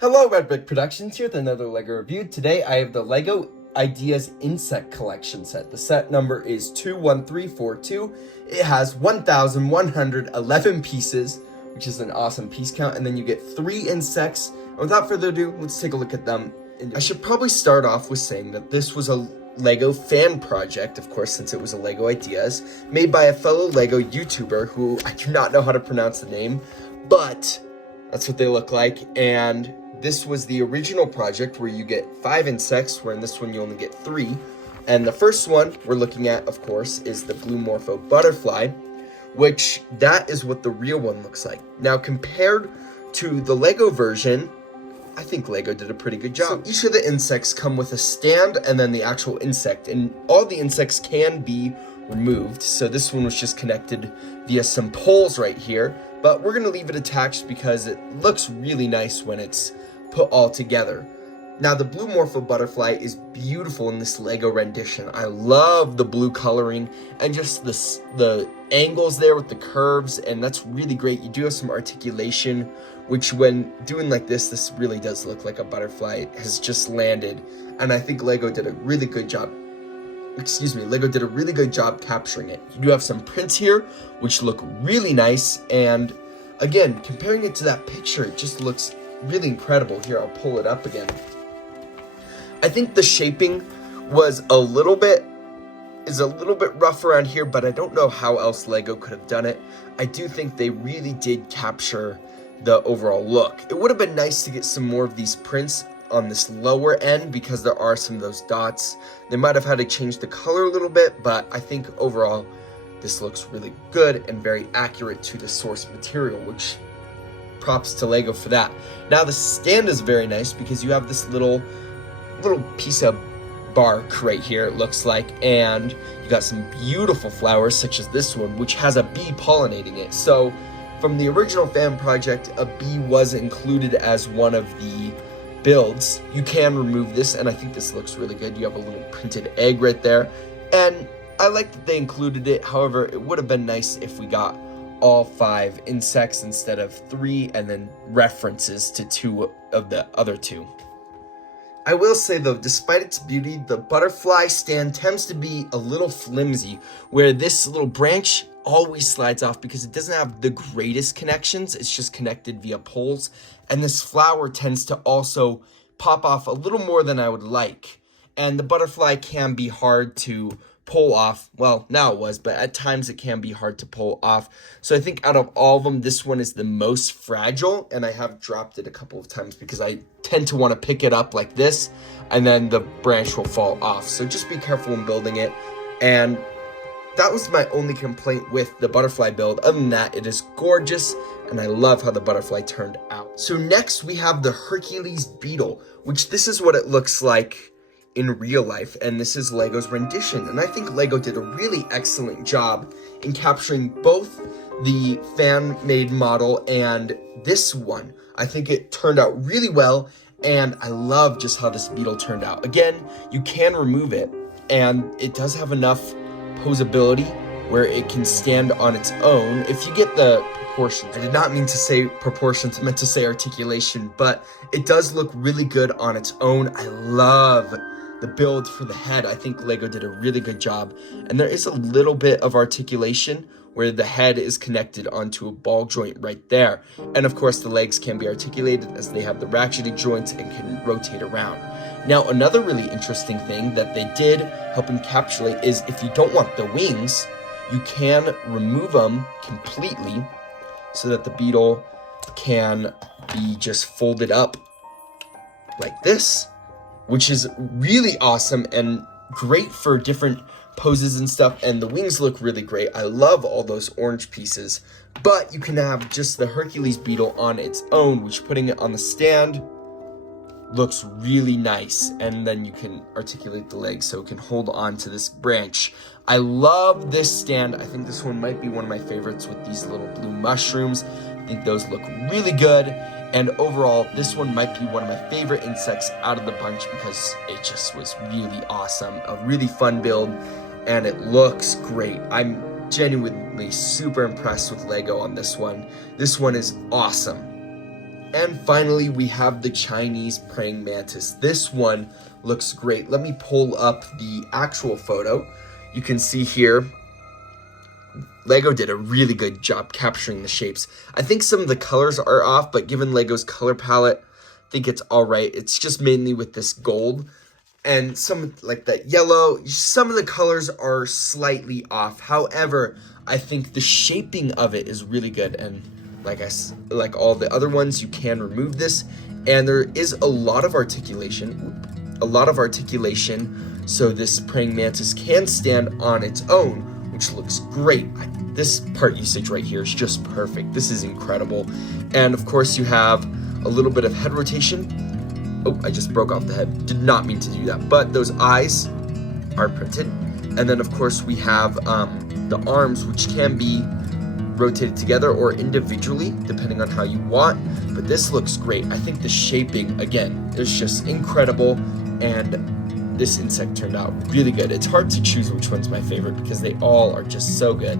Hello, Red Brick Productions here with another LEGO review. Today I have the LEGO Ideas Insect Collection set. The set number is 21342. It has 1,111 pieces, which is an awesome piece count, and then you get 3 insects. And without further ado, let's take a look at them. I should probably start off with saying that this was a LEGO fan project, of course, since it was a LEGO Ideas, made by a fellow LEGO YouTuber who I do not know how to pronounce the name, but that's what they look like. And this was the original project where you get 5 insects, where in this one you only get 3. And the first one we're looking at, of course, is the blue morpho butterfly, which that is what the real one looks like. Now, compared to the LEGO version, I think LEGO did a pretty good job. So each of the insects come with a stand and then the actual insect, and all the insects can be removed. So this one was just connected via some poles right here, but we're gonna leave it attached because it looks really nice when it's put all together. Now, the blue morpho butterfly is beautiful in this LEGO rendition. I love the blue coloring and just the angles there with the curves, and that's really great. You do have some articulation, which when doing like this really does look like a butterfly has just landed, and I think LEGO did a really good job. LEGO did a really good job capturing it. You do have some prints here, which look really nice, and again, comparing it to that picture, it just looks really incredible. Here, I'll pull it up again. I think the shaping is a little bit rough around here, but I don't know how else LEGO could have done it. I do think they really did capture the overall look. It would have been nice to get some more of these prints on this lower end because there are some of those dots. They might have had to change the color a little bit, but I think overall this looks really good and very accurate to the source material, which props to LEGO for that. Now, the stand is very nice because you have this little piece of bark right here, it looks like, and you got some beautiful flowers such as this one, which has a bee pollinating it. So from the original fan project, a bee was included as one of the builds. You can remove this, and I think this looks really good. You have a little printed egg right there, and I like that they included it. However, it would have been nice if we got all 5 insects instead of 3, and then references to 2 of the other 2. I will say though, despite its beauty, the butterfly stand tends to be a little flimsy, where this little branch always slides off because it doesn't have the greatest connections. It's just connected via poles, and this flower tends to also pop off a little more than I would like, and the butterfly can be hard to pull off. Well, now it was, but at times it can be hard to pull off. So I think out of all of them, this one is the most fragile, and I have dropped it a couple of times because I tend to want to pick it up like this, and then the branch will fall off. So just be careful when building it. And that was my only complaint with the butterfly build. Other than that, it is gorgeous, and I love how the butterfly turned out. So next we have the Hercules beetle, which this is what it looks like in real life, and this is LEGO's rendition, and I think LEGO did a really excellent job in capturing both the fan-made model and this one. I think it turned out really well, and I love just how this beetle turned out. Again, you can remove it, and it does have enough posability where it can stand on its own if you get the proportions. I did not mean to say proportions, I meant to say articulation, but it does look really good on its own. I love the build for the head. I think LEGO did a really good job, and there is a little bit of articulation where the head is connected onto a ball joint right there, and of course the legs can be articulated as they have the ratcheted joints and can rotate around. Now, another really interesting thing that they did help encapsulate is if you don't want the wings, you can remove them completely so that the beetle can be just folded up like this, which is really awesome and great for different poses and stuff, and the wings look really great. I love all those orange pieces, but you can have just the Hercules beetle on its own, which putting it on the stand looks really nice, and then you can articulate the legs so it can hold on to this branch. I love this stand. I think this one might be one of my favorites with these little blue mushrooms. I think those look really good, and overall this one might be one of my favorite insects out of the bunch because it just was really awesome, a really fun build, and it looks great. I'm genuinely super impressed with LEGO on this one. This one is awesome. And finally, we have the Chinese praying mantis. This one looks great. Let me pull up the actual photo. You can see here, Lego did a really good job capturing the shapes. I think some of the colors are off, but given Lego's color palette, I think it's all right. It's just mainly with this gold and some like that yellow. Some of the colors are slightly off. However, I think the shaping of it is really good. And like all the other ones, you can remove this. And there is a lot of articulation, so this praying mantis can stand on its own, which looks great. This part usage right here is just perfect. This is incredible. And of course you have a little bit of head rotation. Oh, I just broke off the head. Did not mean to do that. But those eyes are printed. And then of course we have the arms, which can be rotated together or individually, depending on how you want. But this looks great. I think the shaping, again, is just incredible. And this insect turned out really good. It's hard to choose which one's my favorite because they all are just so good.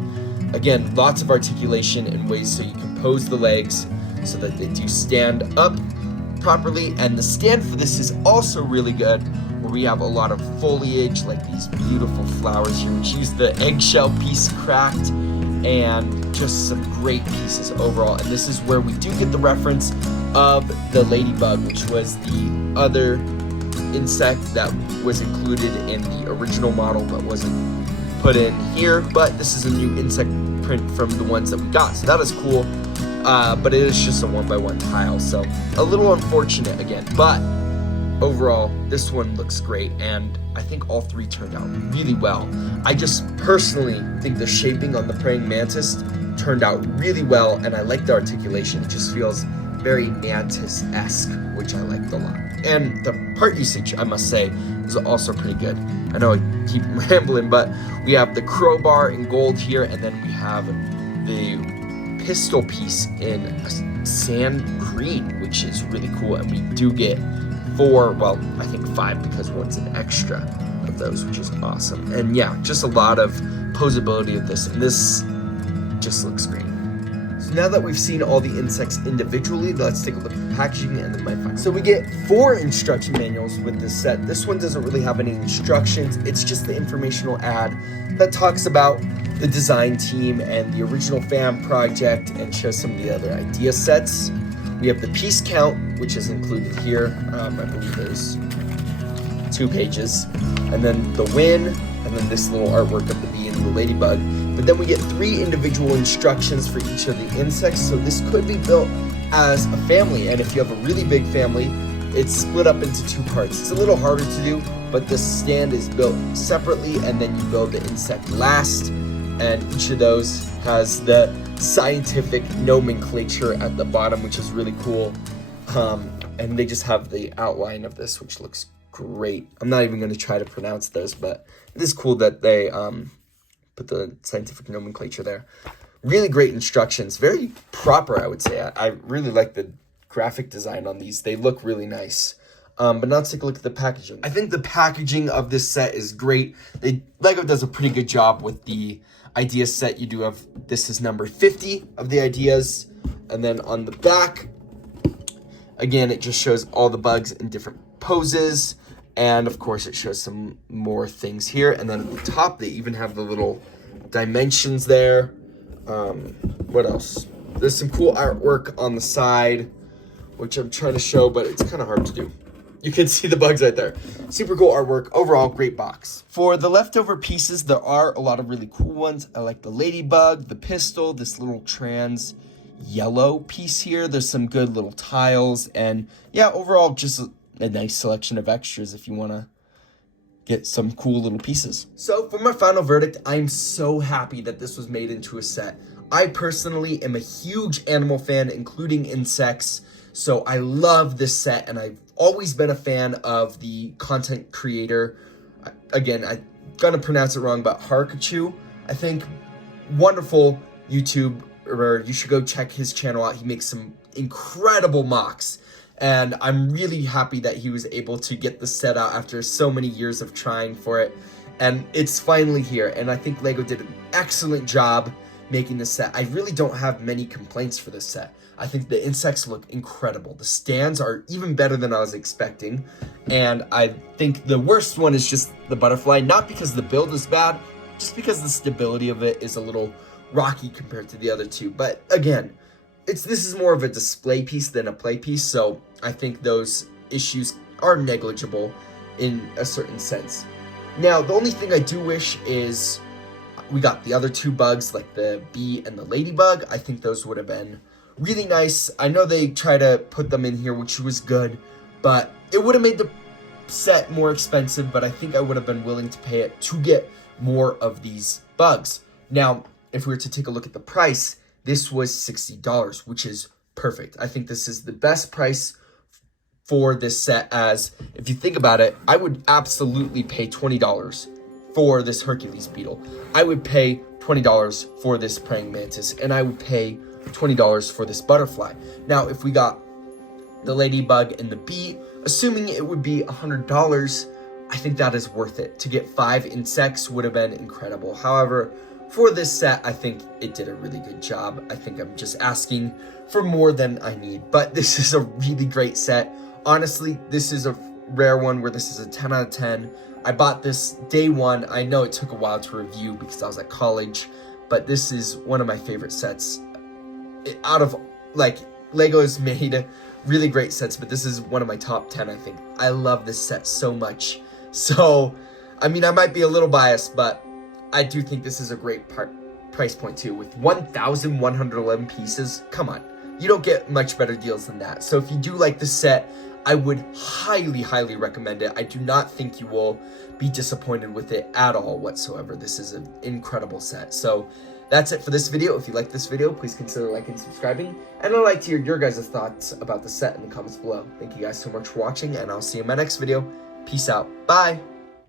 Again, lots of articulation and ways so you can pose the legs so that they do stand up properly. And the stand for this is also really good, where we have a lot of foliage, like these beautiful flowers here, which use the eggshell piece cracked, and just some great pieces overall. And this is where we do get the reference of the ladybug, which was the other insect that was included in the original model but wasn't put in here. But this is a new insect print from the ones that we got, so that is cool. But it is just a 1x1 tile, so a little unfortunate again. But overall, this one looks great, and I think all three turned out really well. I just personally think the shaping on the praying mantis turned out really well, and I like the articulation. It just feels very mantis-esque, which I liked a lot. And the part usage, I must say, is also pretty good. I know I keep rambling, but we have the crowbar in gold here, and then we have the pistol piece in a sand green, which is really cool. And we do get 4, well, I think 5, because one's an extra of those, which is awesome. And yeah, just a lot of posability of this, and this just looks great. So now that we've seen all the insects individually, let's take a look at the packaging and then my final. So we get 4 instruction manuals with this set. This one doesn't really have any instructions. It's just the informational ad that talks about the design team and the original fan project and shows some of the other idea sets. We have the piece count, which is included here. I believe there's 2 pages. And then the win, and then this little artwork of the bee and the ladybug. But then we get 3 individual instructions for each of the insects. So this could be built as a family. And if you have a really big family, it's split up into 2 parts. It's a little harder to do, but the stand is built separately, and then you build the insect last. And each of those has the scientific nomenclature at the bottom, which is really cool. And they just have the outline of this, which looks great. I'm not even going to try to pronounce those, but it is cool that they put the scientific nomenclature there. Really great instructions, very proper, I would say. I really like the graphic design on these. They look really nice. But now let's take a look at the packaging. I think the packaging of this set is great. Lego does a pretty good job with the idea set. You do have, this is number 50 of the ideas. And then on the back, again, it just shows all the bugs in different poses. And of course, it shows some more things here. And then at the top, they even have the little dimensions there. What else? There's some cool artwork on the side, which I'm trying to show, but it's kind of hard to do. You can see the bugs right there. Super cool artwork. Overall, great box. For the leftover pieces, there are a lot of really cool ones. I like the ladybug, the pistol, this little trans yellow piece here. There's some good little tiles. And yeah, overall, just a nice selection of extras if you want to get some cool little pieces. So for my final verdict, I'm so happy that this was made into a set. I personally am a huge animal fan, including insects. So I love this set, and I've always been a fan of the content creator. Again, I'm gonna pronounce it wrong, but Harkachu, I think. Wonderful YouTuber. You should go check his channel out. He makes some incredible mocks. And I'm really happy that he was able to get the set out after so many years of trying for it. And it's finally here. And I think Lego did an excellent job making this set. I really don't have many complaints for this set. I think the insects look incredible. The stands are even better than I was expecting. And I think the worst one is just the butterfly, not because the build is bad, just because the stability of it is a little rocky compared to the other two. But again, this is more of a display piece than a play piece, so I think those issues are negligible in a certain sense. Now, the only thing I do wish is we got the other two bugs, like the bee and the ladybug. I think those would have been really nice. I know they try to put them in here, which was good, but it would have made the set more expensive, but I think I would have been willing to pay it to get more of these bugs. Now, if we were to take a look at the price, this was $60, which is perfect. I think this is the best price for this set, as if you think about it, I would absolutely pay $20 for this Hercules beetle. I would pay $20 for this praying mantis, and I would pay $20 for this butterfly. Now, if we got the ladybug and the bee, assuming it would be $100, I think that is worth it. To get 5 insects would have been incredible. However, for this set, I think it did a really good job. I think I'm just asking for more than I need, but this is a really great set. Honestly, this is a rare one where this is a 10 out of 10. I bought this day one. I know it took a while to review because I was at college, but this is one of my favorite sets. Out of, like, Lego's made really great sets, but this is one of my top 10, I think. I love this set so much. So, I mean, I might be a little biased, but I do think this is a great price point too. With 1,111 pieces, come on. You don't get much better deals than that. So if you do like this set, I would highly, highly recommend it. I do not think you will be disappointed with it at all whatsoever. This is an incredible set. So that's it for this video. If you like this video, please consider liking and subscribing. And I'd like to hear your guys' thoughts about the set in the comments below. Thank you guys so much for watching, and I'll see you in my next video. Peace out. Bye.